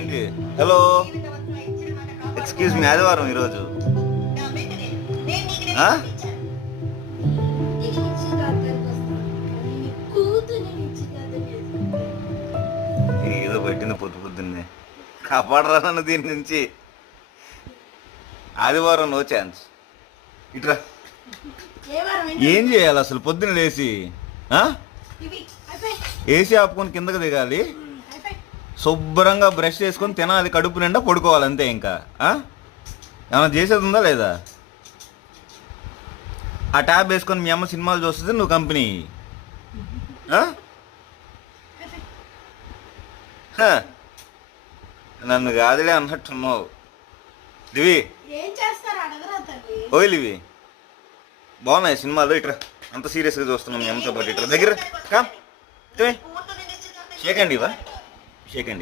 ఏంటి? Hello, excuse me, ఆదివారం ఈరోజు. ఏదో పెట్టింది పొద్దున్నే, కాపాడరా నన్ను దీని నుంచి. ఆదివారం నో ఛాన్స్. ఇట్రా. ఏం చేయాలి అసలు పొద్దున్న లేచి? ఏసీ ఆపుకొని కిందకి దిగాలి, శుభ్రంగా బ్రష్ చేసుకొని తినాలి, కడుపు నిండా పడుకోవాలి, అంతే. ఇంకా ఏమైనా చేసేది ఉందా లేదా? ఆ ట్యాబ్ వేసుకొని మీ అమ్మ సినిమాలు చూస్తుంది, నువ్వు కంపెనీ. నన్ను కాదులే అన్నట్టున్నావు. లివి, ఓయ్ లివి, బాగున్నాయి సినిమాలు. ఇట్రా, అంత సీరియస్గా చూస్తున్నాం మీ అమ్మతో పాటు. ఇట్రా దగ్గర షేకండి ఇవా, షేకండి.